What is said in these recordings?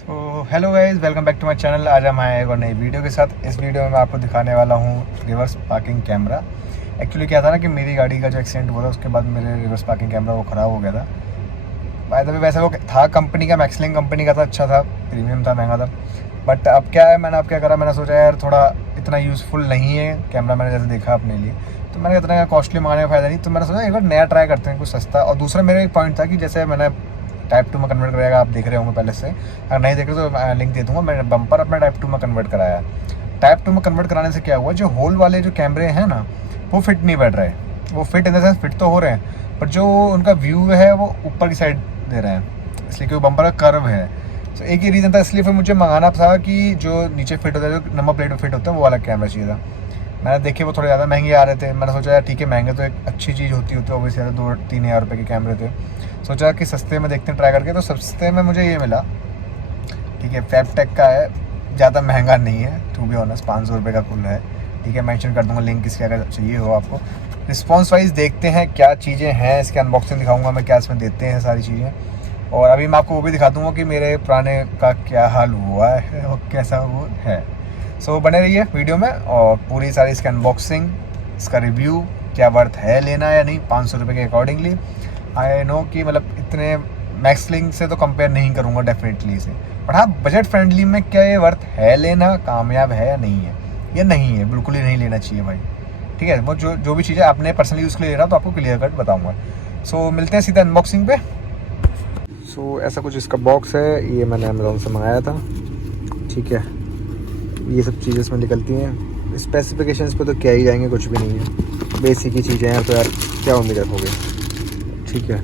तो hello guys, welcome back to my channel. आज हम आए एक और नई वीडियो के साथ। इस वीडियो में मैं आपको दिखाने वाला हूँ रिवर्स पार्किंग कैमरा। एक्चुअली क्या था ना कि मेरी गाड़ी का जो एक्सीडेंट हुआ था उसके बाद मेरे रिवर्स पार्किंग कैमरा वो ख़राब हो गया था। बाय द वे वैसे वो था कंपनी का, मैक्सलिंग कंपनी का था, अच्छा था, प्रीमियम था, महंगा था। बट अब क्या है, अब क्या करा, मैंने सोचा यार थोड़ा इतना यूज़फुल नहीं है कैमरा, मैंने जैसे देखा अपने लिए, तो मैंने इतना कॉस्टली मंगाने का फ़ायदा नहीं, तो मैंने सोचा एक बार नया ट्राई करते हैं, कुछ सस्ता। और दूसरा मेरा एक पॉइंट था कि जैसे मैंने टाइप 2 में कन्वर्ट कराया, आप देख रहे होंगे पहले से, अगर नहीं देख रहे तो लिंक दे दूँगा। मैंने बम्पर अपना टाइप 2 में कन्वर्ट कराया। टाइप 2 में कन्वर्ट कराने से क्या हुआ, जो होल वाले जो कैमरे हैं ना वो फिट नहीं बैठ रहे। वो fit in the sense fit तो हो रहे हैं, बट जो उनका व्यू है वो ऊपर की साइड दे रहे हैं, इसलिए क्योंकि बम्पर का कर्व है। तो एक ही रीज़न था, इसलिए फिर मुझे मंगाना था कि जो नीचे फिट होता है, जो नंबर प्लेट में फिट होता है, वो वाला कैमरा चाहिए था। मैंने देखे वो थोड़े ज़्यादा महंगे आ रहे थे। मैंने सोचा यार ठीक है, महंगे तो एक अच्छी चीज़ होती है, तो ऑब्वियसली 2-3 हज़ार रुपये के कैमरे थे। सोचा कि सस्ते में देखते हैं, ट्राई करके। तो सस्ते में मुझे ये मिला, ठीक है, फैबटेक का है, ज़्यादा महंगा नहीं है, टू बी ऑनेस्ट, 500 रुपये का कुल है। ठीक है, मेंशन कर दूंगा लिंक इसके, अगर चाहिए हो आपको। रिस्पॉन्स वाइज देखते हैं क्या चीज़ें हैं, इसके अनबॉक्सिंग दिखाऊंगा मैं, क्या इसमें देते हैं सारी चीज़ें। और अभी मैं आपको वो भी दिखा दूंगा कि मेरे पुराने का क्या हाल हुआ है और कैसा वो है। सो बने रहिए वीडियो में, और पूरी सारी इसकी अनबॉक्सिंग, इसका रिव्यू, क्या वर्थ है लेना या नहीं 500 रुपये के अकॉर्डिंगली। आई नो कि इतने मैक्सलिंग से तो कंपेयर नहीं करूँगा डेफिनेटली इसे, बट हाँ बजट फ्रेंडली में क्या ये वर्थ है लेना, कामयाब है या नहीं है, या नहीं है, बिल्कुल ही नहीं लेना चाहिए भाई। ठीक है, वो जो भी चीज़ें आपने पर्सनली यूज़ के लिए ले रहा तो आपको क्लियर कट बताऊँगा। सो मिलते हैं सीधा अनबॉक्सिंग पे। सो ऐसा कुछ इसका बॉक्स है, ये मैंने अमेज़ोन से मंगाया था। ठीक है, ये सब चीज़ें इसमें निकलती हैं। स्पेसिफिकेशंस पे तो क्या ही जाएंगे, कुछ भी नहीं है, बेसिक ही चीज़ें हैं, तो यार क्या उम्मीद रखोगे। ठीक है,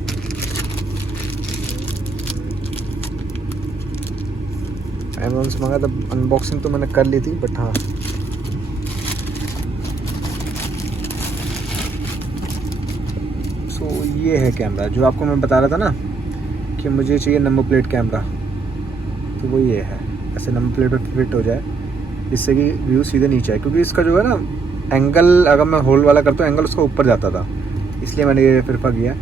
अमेज़ोन से मंगाया था, अनबॉक्सिंग तो मैंने कर ली थी, बट हाँ सो ये है कैमरा जो आपको मैं बता रहा था ना कि मुझे चाहिए नंबर प्लेट कैमरा, तो वो ये है। ऐसे नंबर प्लेट पर फिट हो जाए जिससे कि व्यू सीधे नीचे आए, क्योंकि इसका जो है ना एंगल, अगर मैं होल वाला करता हूँ एंगल उसका ऊपर जाता था, इसलिए मैंने ये प्रेफर किया।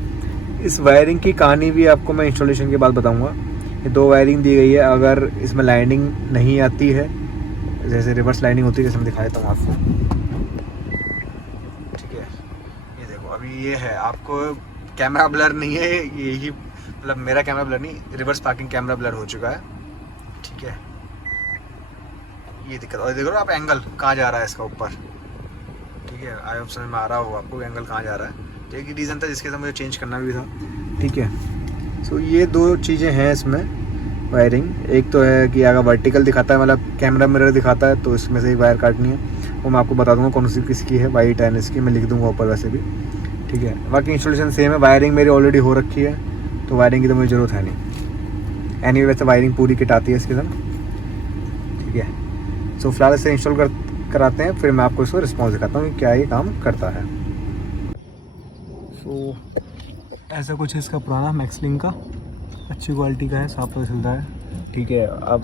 इस वायरिंग की कहानी भी आपको मैं इंस्टॉलेशन के बाद बताऊँगा। ये 2 वायरिंग दी गई है, अगर इसमें लाइनिंग नहीं आती है, जैसे रिवर्स लाइनिंग होती है, जैसे मैं दिखा देता हूँ आपको। ठीक है, ये देखो, अभी ये है, आपको कैमरा ब्लर नहीं है, यही मेरा कैमरा ब्लर नहीं, रिवर्स पार्किंग कैमरा ब्लर हो चुका है। ठीक है, ये दिक्कत, और देखो आप एंगल कहाँ जा रहा है इसका ऊपर। ठीक है, आई होप समझ में आ रहा हो आपको एंगल कहाँ जा रहा है। तो एक ही रीज़न था जिसके साथ मुझे चेंज करना भी था। ठीक है, सो ये 2 चीज़ें हैं इसमें वायरिंग। एक तो है कि अगर वर्टिकल दिखाता है, कैमरा मिरर दिखाता है, तो इसमें से एक वायर काटनी है, वो मैं आपको बता दूंगा कौन सी किसकी है, वाइट एंड इसकी मैं लिख दूंगा ऊपर वैसे भी। ठीक है, बाकी इंस्टॉलेशन सेम है, वायरिंग मेरी ऑलरेडी हो रखी है, तो वायरिंग की तो मुझे ज़रूरत है नहीं। एनीवे वैसे वायरिंग पूरी किट आती है इसके साथ। ठीक है, सो फिलहाल इसे इंस्टॉल कराते हैं, फिर मैं आपको इसको रिस्पॉन्स दिखाता हूँ कि क्या ये काम करता है। सो ऐसा कुछ है इसका पुराना मैक्सलिंग का, अच्छी क्वालिटी का है, साफ पता चलता है। ठीक है, अब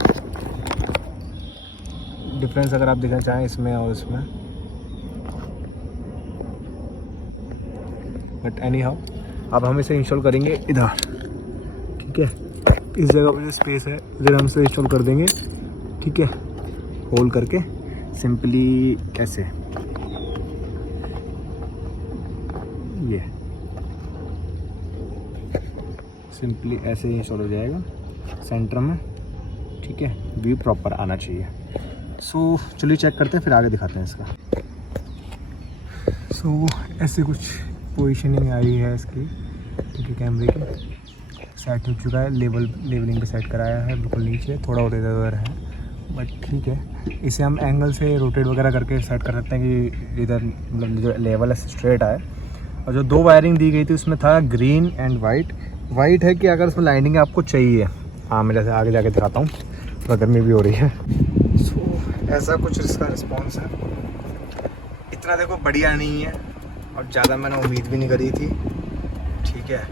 डिफरेंस अगर आप देखना चाहें इसमें और इसमें, बट एनी हाउ अब हम इसे इंस्टॉल करेंगे इधर। ठीक है, इस जगह पर जो स्पेस है इधर हम इसे इंस्टॉल कर देंगे। ठीक है, होल्ड करके सिंपली ऐसे, ये सिंपली ऐसे ही इंस्टॉल हो जाएगा सेंटर में। ठीक है, व्यू प्रॉपर आना चाहिए। सो चलिए चेक करते हैं, फिर आगे दिखाते हैं इसका। सो ऐसे कुछ पोजीशनिंग आई है इसकी। ठीक है, कैमरे की सेट हो चुका है, लेवलिंग पे सेट कराया है, बिल्कुल नीचे, थोड़ा और इधर है, बट ठीक है। इसे हम एंगल से रोटेट वगैरह करके सेट कर सकते हैं कि इधर जो लेवल है स्ट्रेट आए। और जो 2 वायरिंग दी गई थी उसमें था ग्रीन एंड वाइट है कि अगर उसमें लाइनिंग आपको चाहिए। हाँ, मैं जैसे आगे जाके दिखाता हूँ, थोड़ा गर्मी भी हो रही है। सो ऐसा कुछ इसका रिस्पॉन्स है। इतना देखो बढ़िया नहीं है, और ज़्यादा मैंने उम्मीद भी नहीं करी थी। ठीक है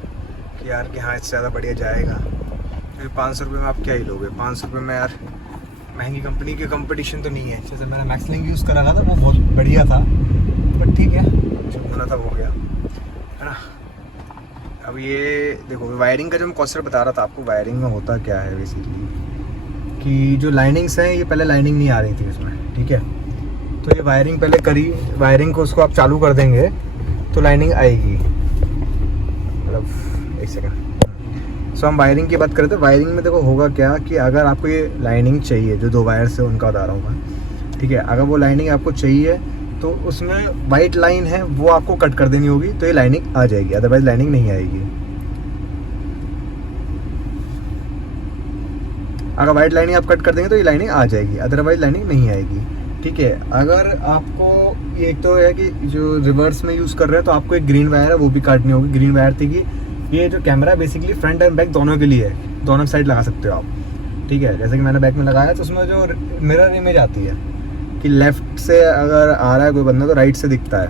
कि यार कि हाँ इससे ज़्यादा बढ़िया जाएगा, क्योंकि 500 रुपये में आप क्या ही लोगे। 500 रुपये में यार महंगी कंपनी की कंपटीशन तो नहीं है। जैसे मैंने मैक्सलिंग यूज़ करा था वो बहुत बढ़िया था, बट ठीक है, जो होना था हो गया, है ना। अब ये देखो वायरिंग का जो मैं कॉन्सेप्ट बता रहा था आपको, वायरिंग में होता क्या है बेसिकली, कि जो लाइनिंग्स हैं ये पहले लाइनिंग नहीं आ रही थी इसमें, ठीक है। तो ये वायरिंग पहले करी, वायरिंग को उसको आप चालू कर देंगे तो लाइनिंग आएगी। मतलब एक सेकंड, सो हम वायरिंग की बात करें तो वायरिंग में देखो होगा क्या कि अगर आपको ये लाइनिंग चाहिए, जो 2 वायर से उनका बता रहा हूँ मैं, ठीक है, अगर वो लाइनिंग आपको चाहिए तो उसमें वाइट लाइन है वो आपको कट कर देनी होगी तो ये लाइनिंग आ जाएगी, अदरवाइज लाइनिंग नहीं आएगी। अगर वाइट लाइनिंग आप कट कर देंगे तो ये लाइनिंग आ जाएगी, अदरवाइज लाइनिंग नहीं आएगी, ठीक है। अगर आपको ये एक तो है कि जो रिवर्स में यूज़ कर रहे हैं तो आपको एक ग्रीन वायर है वो भी काटनी होगी। ग्रीन वायर थी कि ये जो कैमरा है बेसिकली फ्रंट एंड बैक दोनों के लिए है, दोनों साइड लगा सकते हो आप, ठीक है। जैसे कि मैंने बैक में लगाया तो उसमें जो मिरर इमेज आती है कि लेफ़्ट से अगर आ रहा है कोई बंदा तो राइट से दिखता है,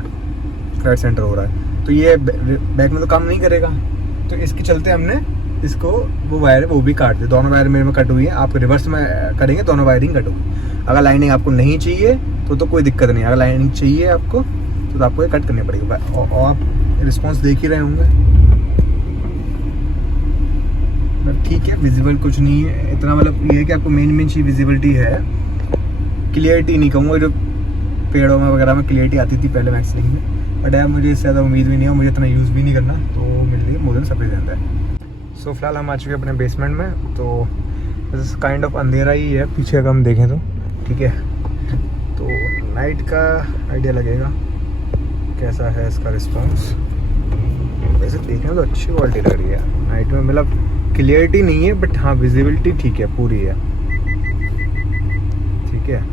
राइट सेंटर हो रहा है, तो ये बैक में तो काम नहीं करेगा। तो इसके चलते हमने इसको वो वायर है वो भी काट दे, दोनों वायर मेरे में कट हुई है। आप रिवर्स में करेंगे दोनों वायरिंग कट होगी। अगर लाइनिंग आपको नहीं चाहिए तो कोई दिक्कत नहीं, अगर लाइनिंग चाहिए आपको तो आपको ये कट करनी पड़ेगी। और आप रिस्पॉन्स देख ही रहे होंगे, ठीक है, विजिबल कुछ नहीं है इतना, मतलब ये है कि आपको मेन चीज़ विजिबिलिटी है। क्लियरिटी नहीं कहूँगा, जो पेड़ों में वगैरह में क्लियरिटी आती थी पहले मैक्सलिंग में, बट यार मुझे इससे ज़्यादा उम्मीद भी नहीं है, मुझे इतना यूज़ भी नहीं करना, तो मेरे लिए मोर देन सफिशिएंट है। सो फिलहाल हम आ चुके हैं अपने बेसमेंट में, तो काइंड ऑफ अंधेरा ही है पीछे अगर हम देखें तो, ठीक है। तो नाइट का आइडिया लगेगा कैसा है इसका रिस्पॉन्स। वैसे देखने में तो अच्छी क्वालिटी लग रही है नाइट में, मतलब क्लियरिटी नहीं है बट हाँ विजिबिलिटी ठीक है, पूरी है, ठीक है।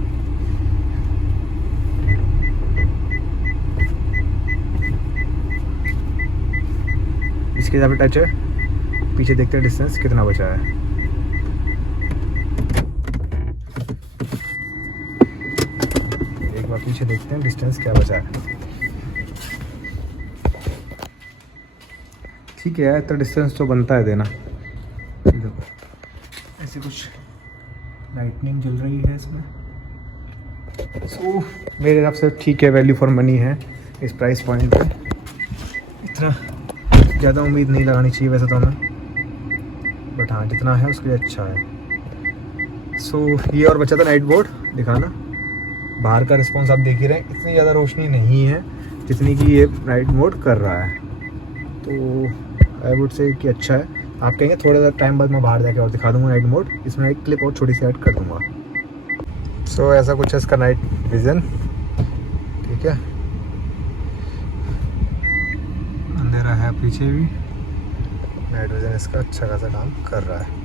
इसके हिसाब से टच है, पीछे देखते हैं डिस्टेंस कितना बचा है। एक बार पीछे देखते हैं डिस्टेंस क्या बचा है, ठीक है। तो डिस्टेंस तो बनता है देना। ऐसे कुछ लाइटनिंग जल रही है इसमें, सो मेरे हिसाब से ठीक है, वैल्यू फॉर मनी है इस प्राइस पॉइंट पे। इतना ज़्यादा उम्मीद नहीं लगानी चाहिए वैसे तो हमें, बट हाँ जितना है उसके लिए अच्छा है। सो ये और बचा था नाइट बोर्ड दिखाना। बाहर का रिस्पॉन्स आप देख ही रहे हैं, इतनी ज़्यादा रोशनी नहीं है जितनी कि ये नाइट मोड कर रहा है, तो आई वुड से कि अच्छा है। आप कहेंगे थोड़ा सा टाइम बाद मैं बाहर जाके और दिखा दूंगा नाइट मोड, इसमें एक क्लिप और छोटी सी ऐड कर दूंगा। सो ऐसा कुछ है इसका नाइट विज़न, ठीक है। अंधेरा है पीछे भी, नाइट विज़न इसका अच्छा खासा काम कर रहा है।